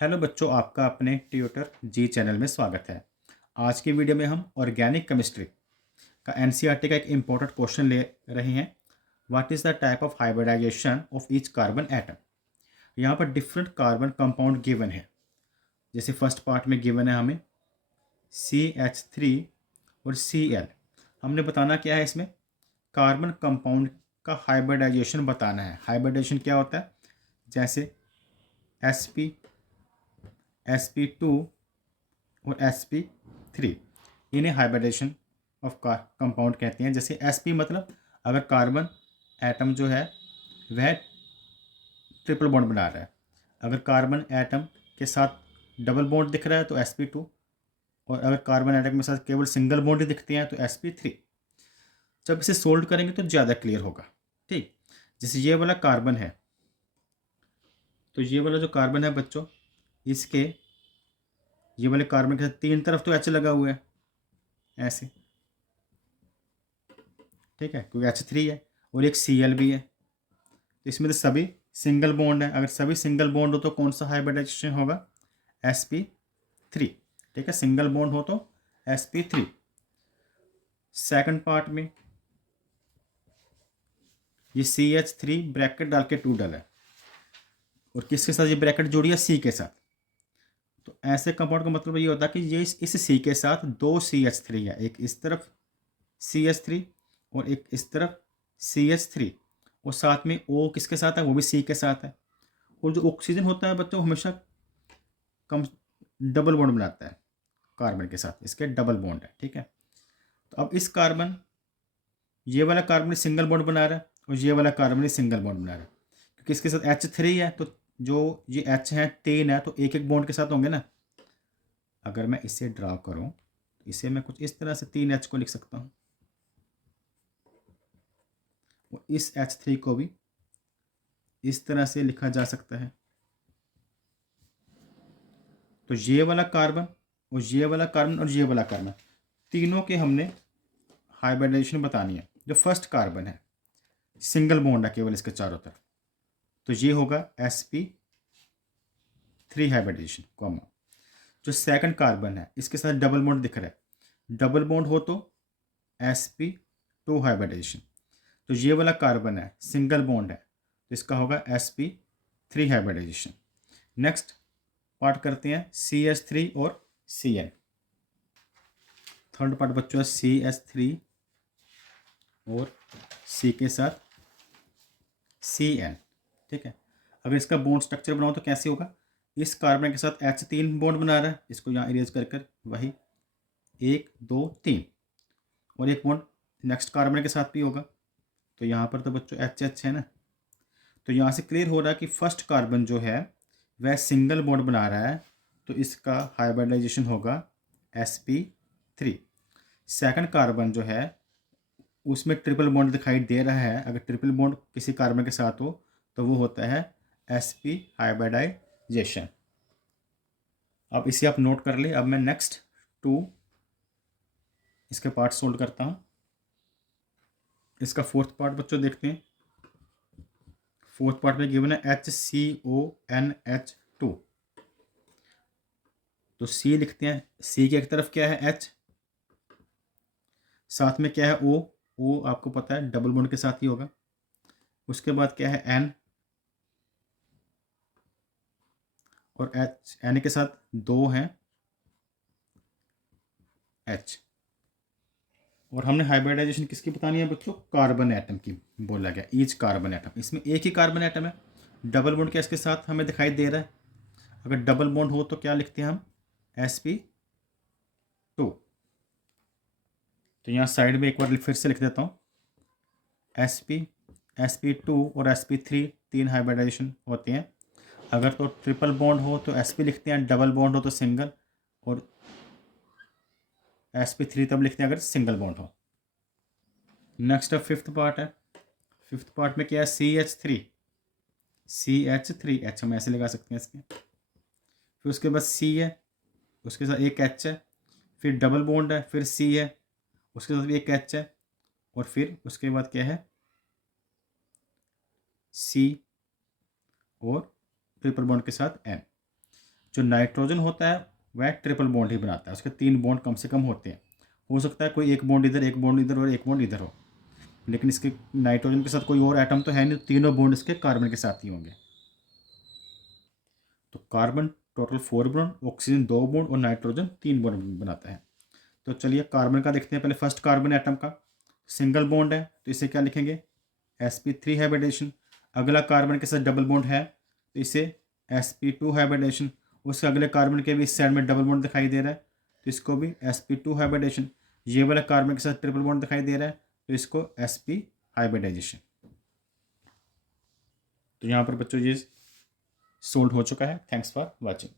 Hello बच्चों, आपका अपने ट्यूटर जी चैनल में स्वागत है। आज की वीडियो में हम ऑर्गेनिक केमिस्ट्री का एनसीईआरटी का एक इम्पोर्टेंट क्वेश्चन ले रहे हैं। What is the type of hybridization of each carbon atom. यहाँ पर डिफरेंट कार्बन कंपाउंड गिवन है। जैसे फर्स्ट पार्ट में गिवन है हमें CH3 और Cl। हमने बताना क्या है, इसमें कार्बन कंपाउंड का हाइब्रिडाइजेशन बताना है। हाइब्रिडाइजेशन क्या होता है, जैसे sp sp2 और sp3, इन्हें हाइब्रिडेशन ऑफ कंपाउंड कहते हैं। जैसे sp मतलब अगर कार्बन एटम जो है वह ट्रिपल बॉन्ड बना रहा है, अगर कार्बन एटम के साथ डबल बॉन्ड दिख रहा है तो sp2, और अगर कार्बन एटम के साथ केवल सिंगल बॉन्ड ही दिखते हैं तो sp3। जब इसे सोल्व करेंगे तो ज़्यादा क्लियर होगा। ठीक, जैसे ये वाला कार्बन है, तो ये वाला जो कार्बन है बच्चों, इसके ये वाले कार्बन के साथ तीन तरफ तो H लगा हुआ है ऐसे, ठीक है, क्योंकि H3 है और एक Cl भी है। तो इसमें तो सभी सिंगल बॉन्ड है। अगर सभी सिंगल बॉन्ड हो तो कौन सा हाइब्रिडाइजेशन होगा, sp3। ठीक है, सिंगल बॉन्ड हो तो sp3। सेकंड पार्ट में ये CH3 ब्रैकेट डाल के 2 डला है, और किसके साथ ये ब्रैकेट जोड़ी है, C के साथ। तो ऐसे कंपाउंड का मतलब ये होता है कि ये इस C के साथ दो CH3 है, एक इस तरफ CH3 और एक इस तरफ CH3, और साथ में O किसके साथ है, वो भी C के साथ है। और जो ऑक्सीजन होता है बच्चों हमेशा कम डबल बॉन्ड बनाता है कार्बन के साथ, इसके डबल बॉन्ड है। ठीक है, तो अब इस कार्बन, ये वाला कार्बन सिंगल बॉन्ड बना रहा है और ये वाला कार्बन सिंगल बॉन्ड बना रहा है, क्योंकि इसके साथ H3 है, तो जो ये H है 3 है, तो एक एक बॉन्ड के साथ होंगे ना। अगर मैं इसे ड्रा करूं तो इसे मैं कुछ इस तरह से 3H को लिख सकता हूं, और इस H3 को भी इस तरह से लिखा जा सकता है। तो ये वाला कार्बन और ये वाला कार्बन और ये वाला कार्बन, तीनों के हमने हाइब्रिडाइजेशन बतानी है। जो फर्स्ट कार्बन है सिंगल बॉन्ड है केवल इसके चारों तरफ, तो ये होगा sp3 हाइब्रिडाइजेशन, कॉमा। जो सेकंड कार्बन है इसके साथ डबल बॉन्ड दिख रहा है, डबल बॉन्ड हो तो sp2 हाइब्रिडाइजेशन। तो ये वाला कार्बन है सिंगल बॉन्ड है, तो इसका होगा sp3 हाइब्रिडाइजेशन। नेक्स्ट पार्ट करते हैं CH3 और Cn। थर्ड पार्ट बच्चों है CH3 और C के साथ Cn। ठीक है, अगर इसका बॉन्ड स्ट्रक्चर बनाओ तो कैसे होगा, इस कार्बन के साथ H3 बॉन्ड बना रहा है, इसको यहाँ इरेज कर कर वही 1 2 3, और एक बॉन्ड नेक्स्ट कार्बन के साथ भी होगा। तो यहाँ पर तो बच्चों HH है ना, तो यहाँ से क्लियर हो रहा है कि फर्स्ट कार्बन जो है वह सिंगल बॉन्ड बना रहा है, तो इसका हाइब्रिडाइजेशन होगा sp3। सेकंड कार्बन जो है उसमें ट्रिपल बॉन्ड दिखाई दे रहा है, अगर ट्रिपल बॉन्ड किसी कार्बन के साथ हो तो वो होता है sp हाइब्रिडाइजेशन। अब इसे आप नोट कर ले। अब मैं नेक्स्ट 2 इसके पार्ट सोल्व करता हूँ। इसका फोर्थ पार्ट बच्चों देखते हैं। फोर्थ पार्ट में गिवन है HCONH2, तो C लिखते हैं। C की एक तरफ क्या है, H, साथ में क्या है O। O आपको पता है डबल बॉन्ड के साथ ही होगा। उसके बाद क्या है N, और H, N के साथ 2 हैं H। और हमने हाइब्रिडाइजेशन किसकी बतानी है बच्चों, कार्बन एटम की बोला गया, ईच कार्बन एटम। इसमें एक ही कार्बन एटम है, डबल बॉन्ड क्या इसके साथ हमें दिखाई दे रहा है। अगर डबल बॉन्ड हो तो क्या लिखते हैं हम, sp2। तो यहाँ साइड में एक बार फिर से लिख देता हूँ, sp sp2 और sp3 तीन हाइब्रिडाइजेशन होते हैं। अगर तो ट्रिपल बॉन्ड हो तो sp लिखते हैं, डबल बॉन्ड हो तो सिंगल, और sp3 तब लिखते हैं अगर सिंगल बॉन्ड हो। नेक्स्ट अब फिफ्थ पार्ट है। फिफ्थ पार्ट में क्या है, CH3 H हम ऐसे लगा सकते हैं इसके। फिर उसके बाद C है, उसके साथ एक H है, फिर डबल बॉन्ड है, फिर C है, उसके साथ भी एक H है, और फिर उसके बाद क्या है C और ट्रिपल बॉन्ड के साथ N। जो नाइट्रोजन होता है वह ट्रिपल बॉन्ड ही बनाता है, उसके 3 बॉन्ड कम से कम होते हैं। हो सकता है कोई एक बॉन्ड इधर, एक बॉन्ड इधर और एक बॉन्ड इधर हो, लेकिन इसके नाइट्रोजन के साथ कोई और एटम तो है नहीं, तीनों बॉन्ड इसके कार्बन के साथ ही होंगे। तो carbon total 4 bond, oxygen 2 bond और नाइट्रोजन 3 बॉन्ड बनाता है। तो चलिए कार्बन का देखते हैं। पहले फर्स्ट कार्बन एटम का सिंगल बॉन्ड है, तो इसे क्या लिखेंगे, sp3 हाइब्रिडेशन। अगला कार्बन के साथ डबल बॉन्ड है, तो इसे sp2 हाइब्रिडेशन। उसके अगले कार्बन के भी इस साइड में डबल बॉन्ड दिखाई दे रहा है, तो इसको भी sp2 हाइब्रिडेशन। ये वाला कार्बन के साथ ट्रिपल बॉन्ड दिखाई दे रहा है, तो इसको sp हाइब्रिडाइजेशन। तो यहाँ पर बच्चों ये सोल्व हो चुका है। Thanks for watching.